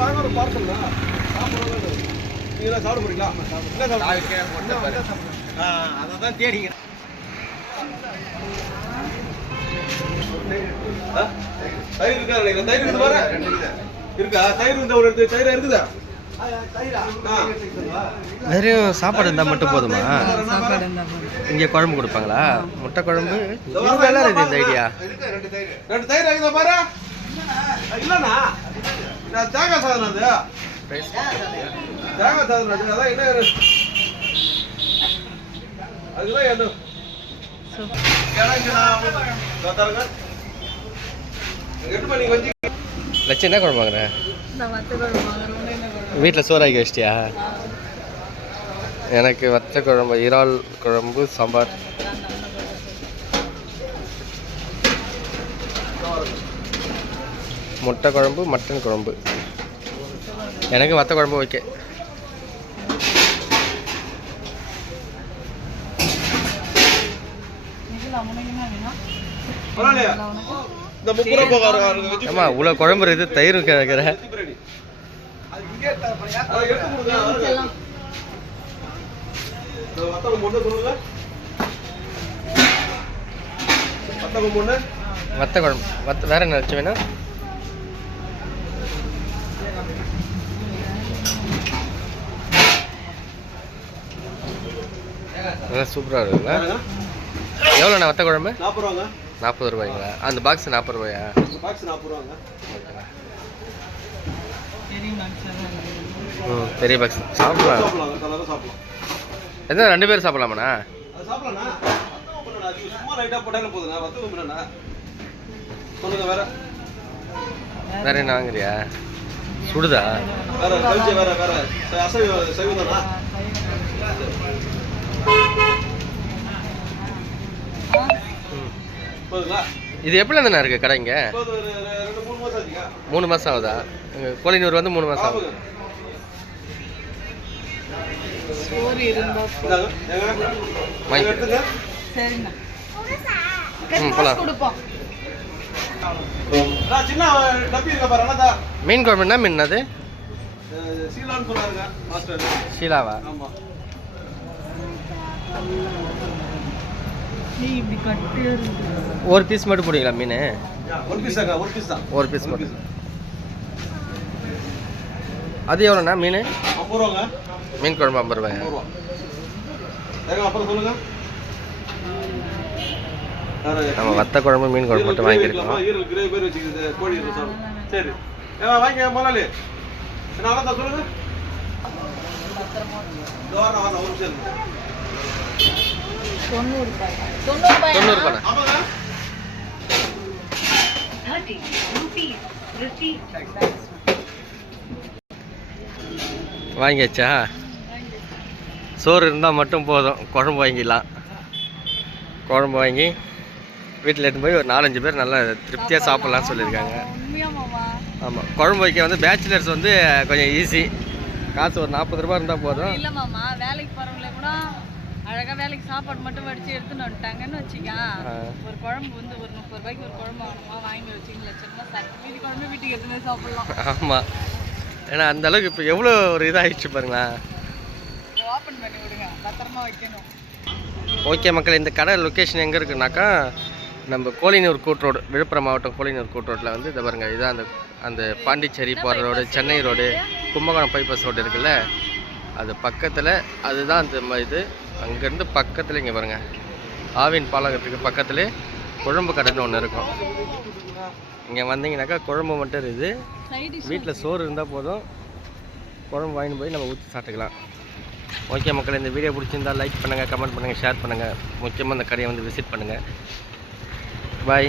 வாங்க ஒரு பார்சல் நீங்க சாப்பிட போறீங்களா சாப்பிடுறீங்க அதான் தேடிங்க? தயிர் இருக்கா தயிர் இருக்குது பாரு இருக்கா தயிர் இருந்தா ஒரு எடுத்து தயிர் இருக்குதா ஆ. வெறும் சாப்பாடு இருந்தால் மட்டும் போதுமா. இங்கே குழம்பு கொடுப்பாங்களா? முட்டை குழம்பு? நல்லா இருக்குது இந்த ஐடியா? ரெண்டு தயிர் இருக்குதா பாரு. இல்லண்ணா. நான் தேங்காய் சாதம் அது. தேங்காய் சாதம் அது. அதான் என்ன அதுதான் லட்சம் என்ன குழம்பு குழம்பு வீட்டில் சோறாக்கி வச்சிட்டியா? எனக்கு வத்த குழம்பு இறால் குழம்பு சாம்பார். முட்டை குழம்பு மட்டன் குழம்பு. எனக்கு வத்த குழம்பு ஓகே. ஆமா இவ்வளோ குழம்பு இருக்குது தயிர் கேட்குற பிரியாணி அதை எடுத்து கொடுங்க அவருக்கு. இந்த வத்தகம் ஒண்ணு சொல்லுங்க வத்தகம் ஒண்ணு? வத்த குழம்பு. வத்த வேற என்ன வச்சு வேணும்? நல்லா சூப்பராக இருக்குங்களா? எவ்வளோண்ணா வத்த குழம்பு? நாற்பது ரூபாங்க. நாற்பது ரூபாய்ங்களா? அந்த பாக்ஸ் நாற்பது ரூபாயா? பாக்ஸ் நாற்பது ரூபாங்க. ம் பெரிய பாக்ஸ் சாப்பிடலாம். எத்தனை ரெண்டு பேரும் சாப்பிடலாமாண்ணா? வேற என்ன வாங்குறியா? சுடுதா? வேற கவிச்சை அசைவ இது எப்படில தானே இருக்குது கடை இங்கே? போது ஒரு ரெ- ரெண்டு மூணு மாதம் ஆகுதா? கோழினூர் வந்து மூணு மாதம் ஆகுது. ம் நான் சின்ன டப்பி இருக்க பாரு அண்ணா மீன் குழம்பு என்ன மீன் அது? இருக்கு ஒரு பீஸ் மட்டும் போடுவீங்களா மீன்? ஒரு பீஸ் ஒரு பீஸ் தான். ஒரு பீஸ் மட்டும். அது எவ்வளோண்ணா மீன்? ஐம்பது ரூபாங்க. மீன் குழம்பு ஐம்பது ரூபாயா? அப்புறம் சொல்லுங்க. நம்ம வத்த குழம்பு மீன் குழம்பு மட்டும் வாங்கியிருக்கோம். சரி. வாங்க முதலாளி? என்ன தான் சொல்லுங்க. தொண்ணூறு தொண்ணூறு வாங்கியாச்சா? சோறு இருந்தால் மட்டும் போதும். குழம்பு வாங்கிடலாம். குழம்பு வாங்கி வீட்டில் எடுத்து போய் ஒரு நாலஞ்சு பேர் நல்லா திருப்தியாக சாப்பிட்லாம்னு சொல்லியிருக்காங்க. ஆமாம் குழம்பு வைக்க வந்து பேச்சுலர்ஸ் வந்து கொஞ்சம் ஈஸி காசு ஒரு நாற்பது ரூபா இருந்தால் போதும். இல்ல மாமா வேலைக்கு போறவங்களே கூட அழகா வேலைக்கு சாப்பாடு மட்டும் வடிச்சு எடுத்துன்னு வந்துட்டாங்கன்னு வச்சுக்க. ஒரு குழம்பு வந்து ஒரு முப்பது ரூபாய்க்கு ஒரு குழம்பு வாங்கணுமா? வாங்கி வச்சுங்க லட்சமா சாப்பிட்டு மீதி குழம்பு வீட்டுக்கு எடுத்துன்னு சாப்பிடலாம். ஆமாம் ஏன்னா அந்த அளவுக்கு இப்போ எவ்வளோ ஒரு இதாகிடுச்சு பாருங்களேன் ஓப்பன் பண்ணி விடுங்க. பத்திரமா வைக்கணும். ஓகே மக்கள் இந்த கடை லொக்கேஷன் எங்கே இருக்குனாக்கா நம்ம கோழினூர் கூட் ரோடு விழுப்புரம் மாவட்டம் கோழினூர் கூட் ரோட்டில் வந்து இதை பாருங்க இதான் அந்த அந்த பாண்டிச்சேரி போகிற road Chennai road Kumbakonam bypass road இருக்குல்ல? அது பக்கத்தில் அதுதான் அந்த இது. அங்கேருந்து பக்கத்தில் இங்கே பாருங்க. ஆவின் பாலகத்துக்கு பக்கத்துலேயே குழம்பு கடைன்னு ஒன்று இருக்கும். இங்கே வந்தீங்கன்னாக்கா குழம்பு மட்டும் இருக்குது. வீட்டில் சோறு இருந்தால் போதும். குழம்பு வாங்கிட்டு போய் நம்ம ஊற்றி சாப்பிட்டுக்கலாம். ஓகே மக்கள் இந்த வீடியோ பிடிச்சிருந்தா லைக் பண்ணுங்கள் கமெண்ட் பண்ணுங்கள் ஷேர் பண்ணுங்கள் முக்கியமாக இந்த கடையை வந்து விசிட் பண்ணுங்கள் பாய்